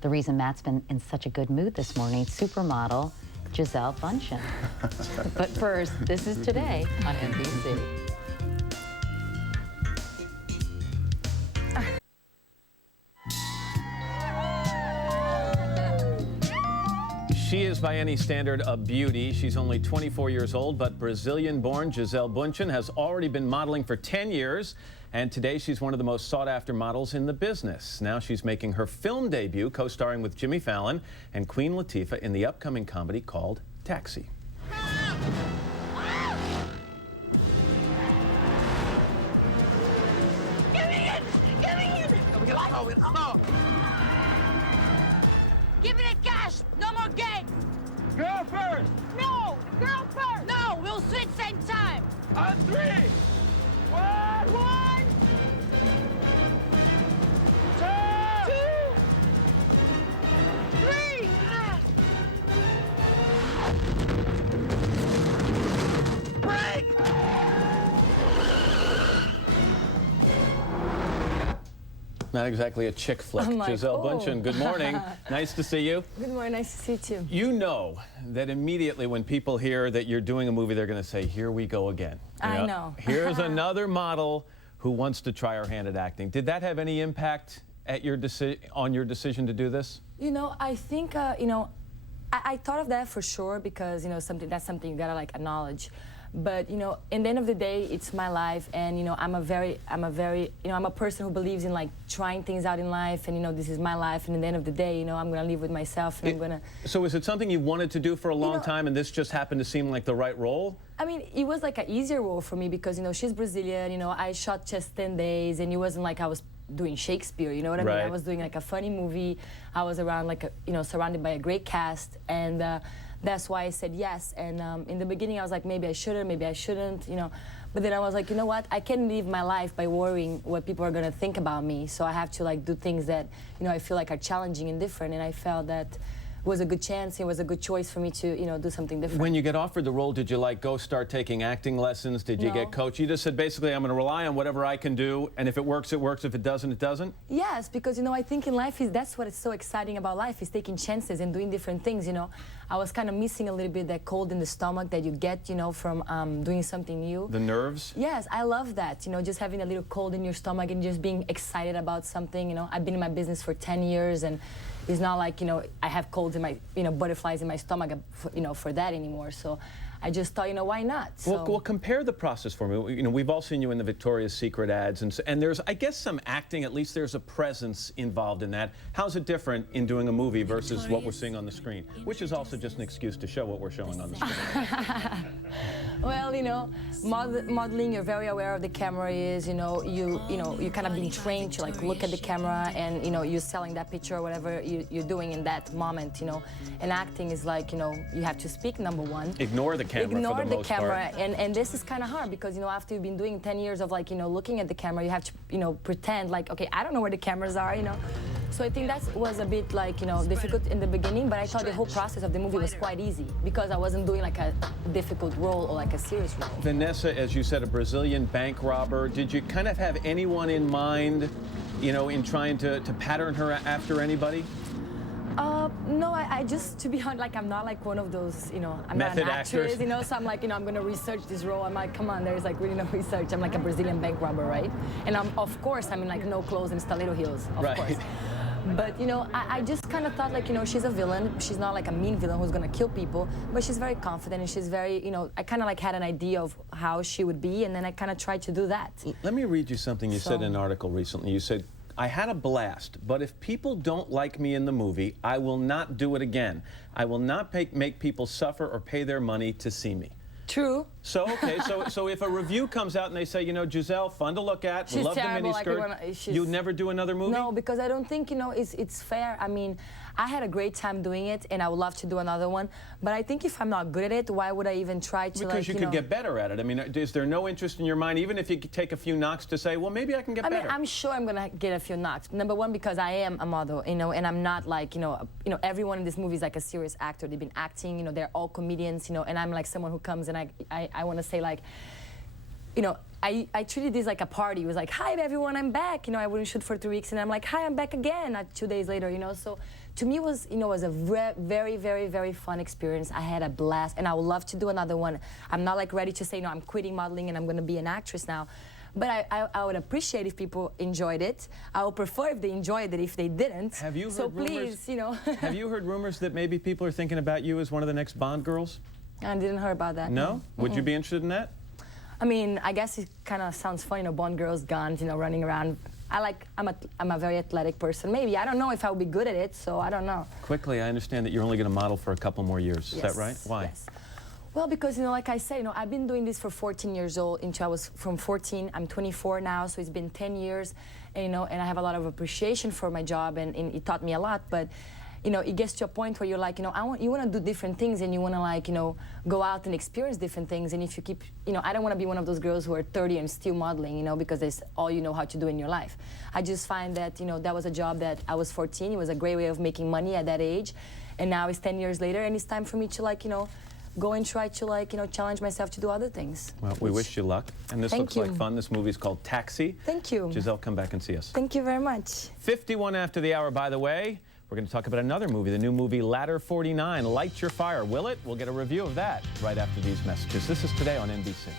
the reason Matt's been in such a good mood this morning, supermodel Gisele Bundchen. But first, this is Today on NBC. She is, by any standard, a beauty. She's only 24 years old, but Brazilian-born Gisele Bundchen has already been modeling for 10 years, and today she's one of the most sought-after models in the business. Now she's making her film debut, co-starring with Jimmy Fallon and Queen Latifah in the upcoming comedy called Taxi. Give me the cash! No more games! Girl first! No! Girl first! No! We'll switch same time! On three! One! Two! Three! Break! Not exactly a chick flick. I'm like, Gisele Bundchen, good morning. Nice to see you. Good morning, nice to see you too. You know that immediately when people hear that you're doing a movie, they're going to say, here we go again. I know. Here's another model who wants to try her hand at acting. Did that have any impact at your on your decision to do this? You know, I think, I thought of that for sure because, that's something you gotta like acknowledge. But, in the end of the day, it's my life, and, I'm a person who believes in like trying things out in life, and, this is my life, and at the end of the day, I'm gonna live with myself, and I'm gonna... So is it something you wanted to do for a long time, and this just happened to seem like the right role? I mean, it was like an easier role for me because, she's Brazilian, I shot just 10 days, and it wasn't like I was doing Shakespeare, you know what I mean? I was doing like a funny movie. I was around like, surrounded by a great cast, and that's why I said yes. And in the beginning, I was like, maybe I shouldn't, But then I was like, you know what? I can't live my life by worrying what people are gonna think about me. So I have to like do things that, I feel like are challenging and different. And I felt that was a good chance. It was a good choice for me to, do something different. When you get offered the role, did you like go start taking acting lessons? Did you get coached? You just said basically I'm going to rely on whatever I can do, and if it works, it works. If it doesn't, it doesn't. Yes, because I think in life that's what is so exciting about life is taking chances and doing different things. I was kind of missing a little bit that cold in the stomach that you get, from doing something new. The nerves. Yes, I love that. Just having a little cold in your stomach and just being excited about something. I've been in my business for 10 years and. It's not like, I have colds in my, butterflies in my stomach, for that anymore. So I just thought, why not? So. Well, compare the process for me. We've all seen you in the Victoria's Secret ads, and there's, I guess, some acting, at least there's a presence involved in that. How's it different in doing a movie versus what we're seeing on the screen? Which is also just an excuse to show what we're showing on the screen. Well, modeling, you're very aware of the camera is, you're kind of being trained to like look at the camera and, you're selling that picture or whatever you're doing in that moment, And acting is like, you have to speak, number one. Ignore the camera for the most part. And this is kind of hard because, after you've been doing 10 years of like, looking at the camera, you have to, pretend like, okay, I don't know where the cameras are, So I think that was a bit like, difficult in the beginning, but I thought the whole process of the movie was quite easy because I wasn't doing like a difficult role or like a serious role. Vanessa, as you said, a Brazilian bank robber. Did you kind of have anyone in mind, in trying to pattern her after anybody? No, I just, to be honest, like, I'm not like one of those, I'm Method not an actress, actors. So I'm like, I'm going to research this role. I'm like, come on, there's like really no research. I'm like a Brazilian bank robber, right? And of course, I'm in like no clothes and stiletto heels, of course. But, I just kind of thought like, she's a villain. She's not like a mean villain who's going to kill people, but she's very confident and she's very, I kind of like had an idea of how she would be, and then I kind of tried to do that. Let me read you something you said in an article recently. You said, I had a blast, but if people don't like me in the movie, I will not do it again. I will not make people suffer or pay their money to see me. True. So, okay, so if a review comes out and they say, Gisele, fun to look at, we love the miniskirt, you'd never do another movie? No, because I don't think, it's fair. I mean, I had a great time doing it, and I would love to do another one. But I think if I'm not good at it, why would I even try to, because you could get better at it. I mean, is there no interest in your mind, even if you could take a few knocks to say, well, maybe I can get better? I mean, I'm sure I'm going to get a few knocks. Number one, because I am a model, and I'm not like, everyone in this movie is like a serious actor. They've been acting, they're all comedians, and I'm like someone who comes and I want to say like, I treated this like a party. It was like, hi everyone, I'm back. You know, I wouldn't shoot for 3 weeks, and I'm like, hi, I'm back again. 2 days later, you know. So to me, it was, you know, was a very, very fun experience. I had a blast, and I would love to do another one. I'm not like ready to say, no, I'm quitting modeling and I'm going to be an actress now. But I would appreciate if people enjoyed it. I would prefer if they enjoyed it if they didn't. Have you heard so rumors, please, you know. Have you heard rumors that maybe people are thinking about you as one of the next Bond girls? I didn't hear about that. No? Would you be interested in that? I mean, I guess it kind of sounds funny, you know, Bond girls, guns, you know, running around. I'm a very athletic person. Maybe, I don't know if I would be good at it, so I don't know. Quickly, I understand that you're only going to model for a couple more years. Is that right? Why? Yes. Well, because, you know, like I said, you know, I've been doing this for 14 years old until I was from 14. I'm 24 now, so it's been 10 years, and, you know, and I have a lot of appreciation for my job, and it taught me a lot, but you know, it gets to a point where you're like, you know, you want to do different things, and you want to, like, you know, go out and experience different things. And if you keep, you know, I don't want to be one of those girls who are 30 and still modeling, you know, because that's all you know how to do in your life. I just find that, you know, that was a job that I was 14. It was a great way of making money at that age. And now it's 10 years later, and it's time for me to, like, you know, go and try to, like, you know, challenge myself to do other things. Well, we wish you luck. And this looks like fun. This movie's called Taxi. Thank you. Gisele, come back and see us. Thank you very much. 51 after the hour, by the way. We're going to talk about another movie, the new movie Ladder 49, Light Your Fire. Will it? We'll get a review of that right after these messages. This is Today on NBC.